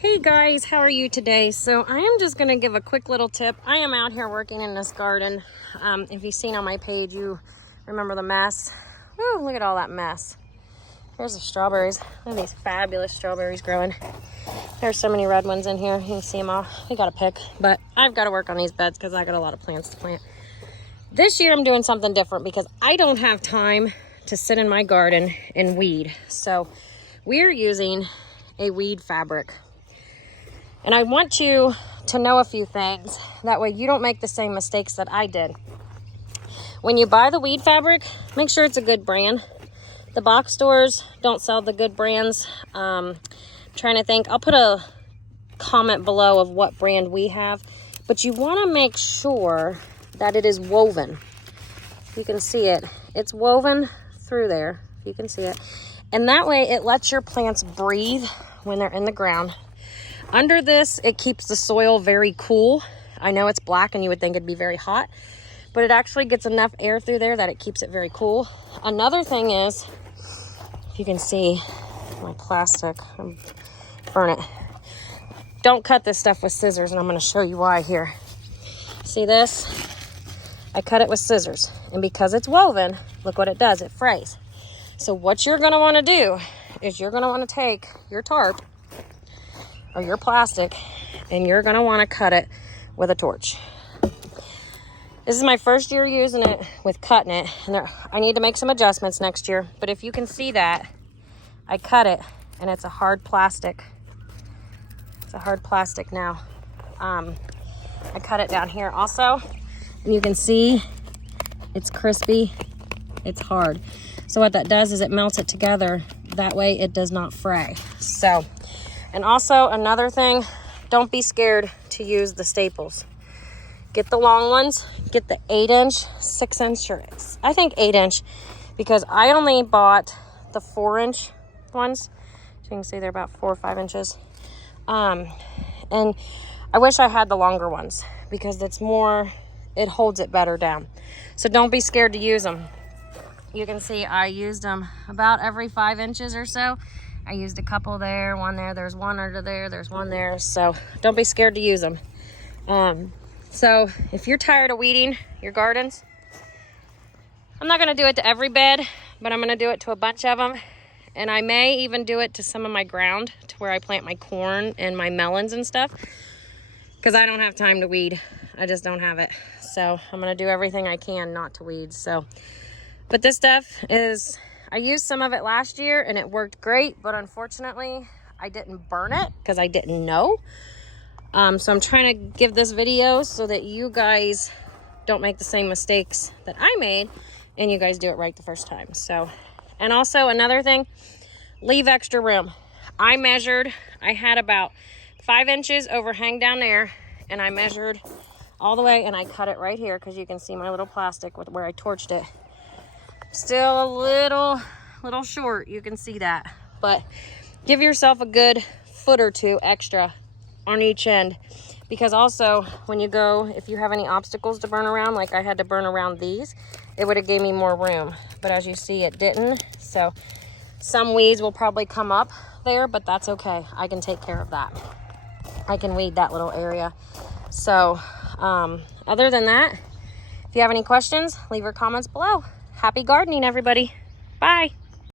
Hey guys, how are you today? So I am just going to give a quick little tip. I am out here working in this garden. If you've seen on my page, you remember the mess. Woo, look at all that mess. Here's the strawberries. Look at these fabulous strawberries growing. There's so many red ones in here. You can see them all. We got to pick, but I've got to work on these beds because I got a lot of plants to plant. This year I'm doing something different because I don't have time to sit in my garden and weed. So we're using a weed fabric. And I want you to know a few things. That way you don't make the same mistakes that I did. When you buy the weed fabric, make sure it's a good brand. The box stores don't sell the good brands. I'm trying to think. I'll put a comment below of what brand we have. But you want to make sure that it is woven. You can see it. It's woven through there. You can see it. And that way it lets your plants breathe when they're in the ground. Under this, it keeps the soil very cool. I know it's black and you would think it'd be very hot, but it actually gets enough air through there that it keeps it very cool. Another thing is, if you can see my plastic, burn it. Don't cut this stuff with scissors, and I'm gonna show you why here. See this? I cut it with scissors, and because it's woven, look what it does, it frays. So what you're gonna wanna do is you're gonna wanna take your tarp, or your plastic, and you're gonna wanna cut it with a torch. This is my first year using it with cutting it, and I need to make some adjustments next year, but if you can see that, I cut it, and it's a hard plastic. It's a hard plastic now. I cut it down here also, and you can see it's crispy, it's hard. So what that does is it melts it together, that way it does not fray. So, and also another thing, don't be scared to use the staples. Get the long ones, get the 8-inch, 6-inch, or I think 8-inch, because I only bought the 4-inch ones. So you can see they're about 4 or 5 inches. And I wish I had the longer ones because it's more, it holds it better down. So don't be scared to use them. You can see I used them about every 5 inches or so. I used a couple there, one there, there's one under there, there's one there. So don't be scared to use them. So if you're tired of weeding your gardens, I'm not gonna do it to every bed, but I'm gonna do it to a bunch of them. And I may even do it to some of my ground, to where I plant my corn and my melons and stuff, because I don't have time to weed. I just don't have it. So I'm gonna do everything I can not to weed. So, but this stuff is, I used some of it last year and it worked great, but unfortunately I didn't burn it because I didn't know. So I'm trying to give this video so that you guys don't make the same mistakes that I made and you guys do it right the first time. So, and also another thing, leave extra room. I measured, I had about 5 inches overhang down there, and I measured all the way and I cut it right here because you can see my little plastic with where I torched it. Still a little short, you can see that, but give yourself a good foot or two extra on each end, because also when you go, if you have any obstacles to burn around, like I had to burn around these, it would have gave me more room, but as you see it didn't. So some weeds will probably come up there, but that's okay, I can take care of that. I can weed that little area. So other than that, if you have any questions, leave your comments below. Happy gardening, everybody. Bye.